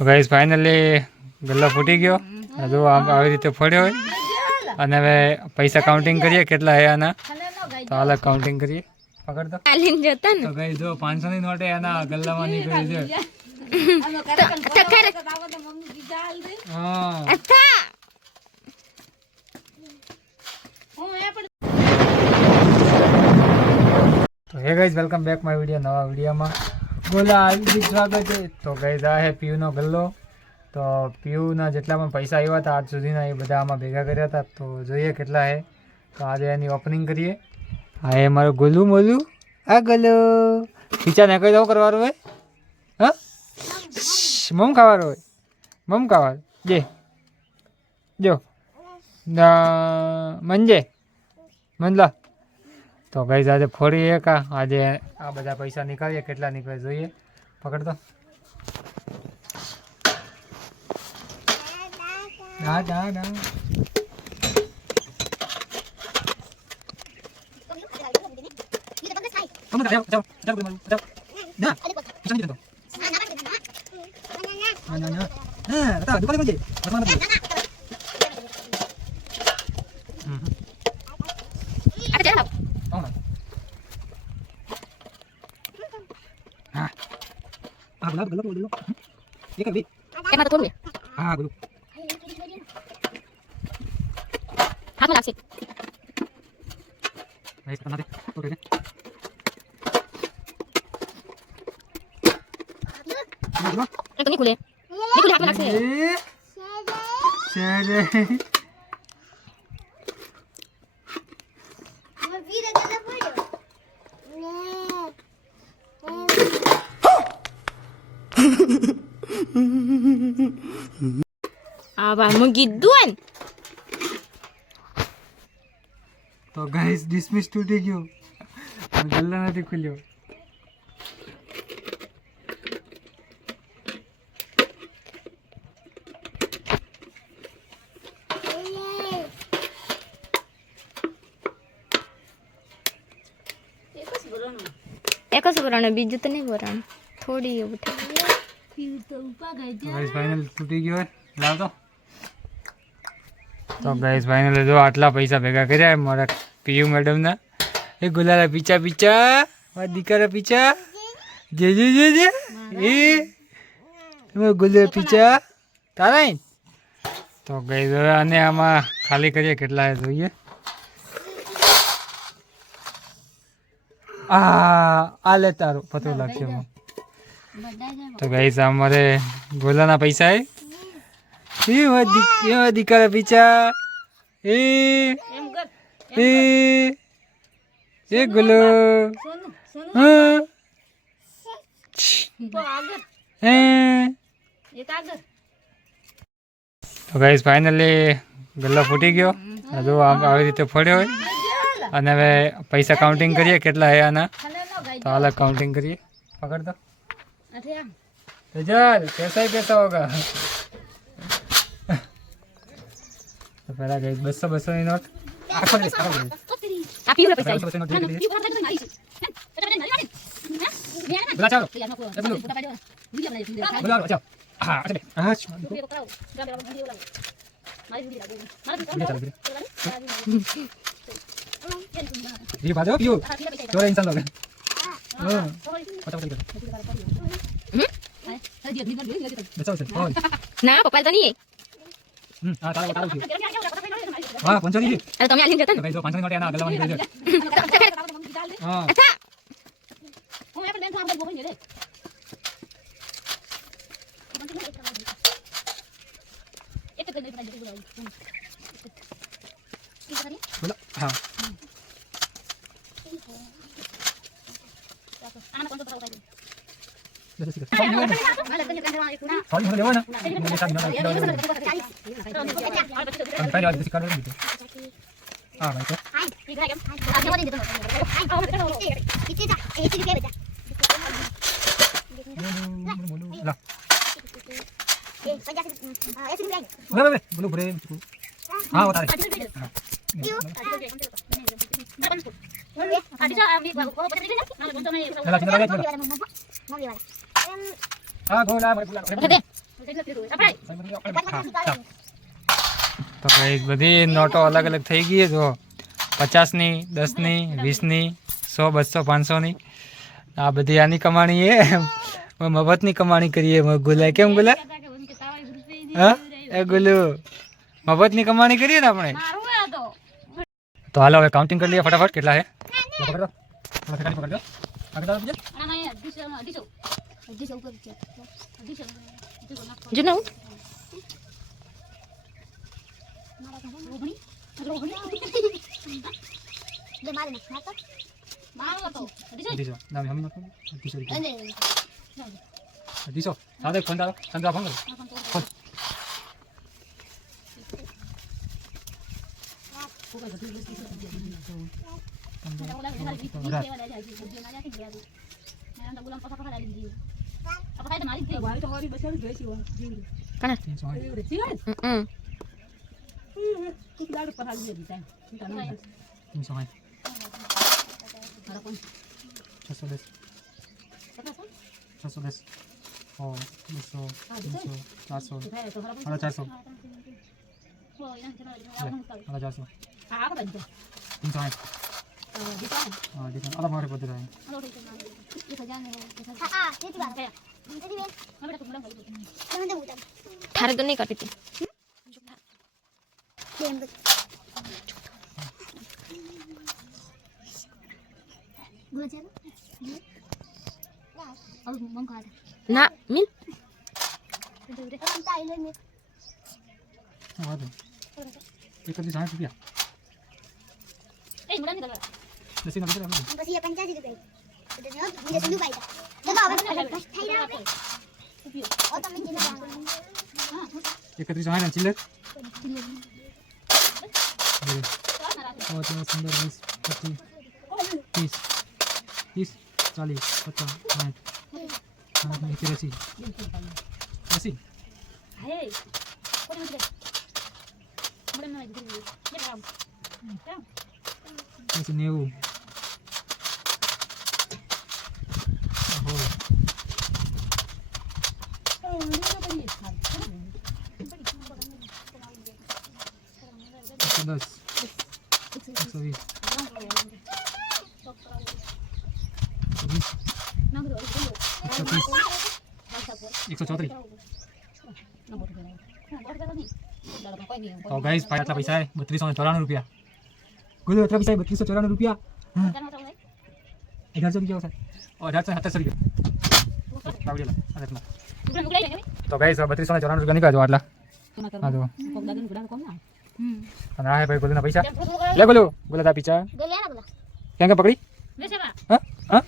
તો guys finally ગલ્લો ફૂટી ગયો. જો આવી રીતે ફોડ્યો હોય અને હવે પૈસા કાઉન્ટિંગ કરીએ કેટલા હે આના. તો હાલ કાઉન્ટિંગ કરીએ. પકડ તો ગાઈસ જો 500 ની નોટ એના ગલ્લામાં નીકળી છે. હા તો હે guys welcome back my video. નવા વિડીયોમાં બોલા હાર્દિક સ્વાગત છે. તો ગાઈસ આ હે પીયુનો ગલ્લો. તો પીયુના જેટલા પણ પૈસા આવ્યા હતા આજ સુધીના એ બધા આમાં ભેગા કર્યા હતા. તો જોઈએ કેટલા હે. તો આજે એની ઓપનિંગ કરીએ. હા એ મારું ગોલું મોલું આ ગલ્લો પીછા ને કઈ દઉં કરવાનું હોય. હા મમ ખાવાનું હોય. મમ ખાવાનું જે જો મંજે મંદલા. તો ગાઈસ આજે ફોડીએ કા આજે આ બધા પૈસા નીકાળીએ કેટલા નીકળે જોઈએ. પકડ તો ના ના ના Abang menggiduan. તો ગાઈસ ડિસમિસ તૂટી ગયો અને ગલ્લા નથી ખુલ્યો. એક જ ભરાણું બીજું તો નહીં ભરાણું. થોડી એવું ગાઈસ ફાઇનલ તૂટી ગયો. લાવ તો ગાઈસ ફાઇનલી જો આટલા પૈસા ભેગા કર્યા મારા પીયુ મેડમના. એ ગુલાલા પીછા પીછા મારા દીકરા પીછા જે જે જે જે એ તમે ગુલાલ પીછા તારા. તો ગાઈસ હવે આને આમાં ખાલી કરીએ કેટલા જોઈએ. આ લે તારું પતું લાગશે એમાં. તો ગાઈસ અમારે ગોલાના પૈસા એ દીકરા પીછા એ ગોલો. તો ગાઈસ ફાઇનલી ગલ્લો ફૂટી ગયો. જો આવી રીતે ફોડ્યો હોય અને હવે પૈસા કાઉન્ટિંગ કરીએ કેટલા હે આના. તો હાલ કાઉન્ટિંગ કરીએ. પકડ તો चल कैसा ही कैसा होगा. तो पहला गई 200 की नोट आखो दे सारा बोल आप ही पैसा 200 नोट दे बुला चलो बुला लो चलो हां चले हां ये बाजो पियो थोड़ा इंसान लोग हां फटाफट ના પપ્પા તો નહીં. હા તારા હા 500 ની અરે તમે આલીને જતા ને ભાઈ જો 500 ની નોટ એના ગલ્લામાં નીકળી જાય. હા અચ્છા હું એ પણ બેન સાંભળ બોલી લે એક જ નહીં બનાવી બોલાવું બોલો હા આના કોણ તો પરાવ जैसे सीधा सॉरी हो ना सॉरी हो लेवा ना मेरे साथ ना हम पहले आज किसी कर रहे थे हां भाई तो ला वे बोलो बुरे हां बता रहे चला चिंता लगा चला હા ગોલા મને બોલા દે એટલે ફેરો આપણે તો ગાઈસ બધી નોટો અલગ અલગ થઈ ગઈ જો 50 ની 10 ની 20 ની 100 200 500 ની આ બધી આની કમાણી હે મફતની કમાણી કરીએ ગોલા કેમ ગોલા હા એ ગોલુ મફતની કમાણી કરીએ ને આપણે મારું આ તો તો હાલો હવે કાઉન્ટિંગ કરી લઈએ ફટાફટ કેટલા હે પકડો પકડો પકડો આગળ ચાલો બીજો અને અહીંયા દીસો ઉપર છે દીસો જો ના લે મારે ના મારો તો દીસો નામ હમ નતો દીસો સાદે ફોન દાઓ સંદા ફોન કરો ફોન કણ 610 400 400 400 400 મારે પત્ર થારે તો નહીં કરતી હતી ના મિલ એક જ 60 રૂપિયા દસી ના રૂપિયા એકત્રીસ ના ચિલ્લર 15 20 25 30 40 50 60 80 80 90 10 120 134 તો ગાઈસ ભાઈ આટલા પૈસા 3294 રૂપિયા ગુલુ આટલા પૈસા 3294 રૂપિયા 1100 રૂપિયા છે 1870 રૂપિયા તો ગાઈસ 3294 રૂપિયા નીકળ્યા આટલા હા જો અને આ હે ભાઈ ગુલુના પૈસા લે ગુલુ ગુલા તા પીછા કેમ કે પકડી હા હા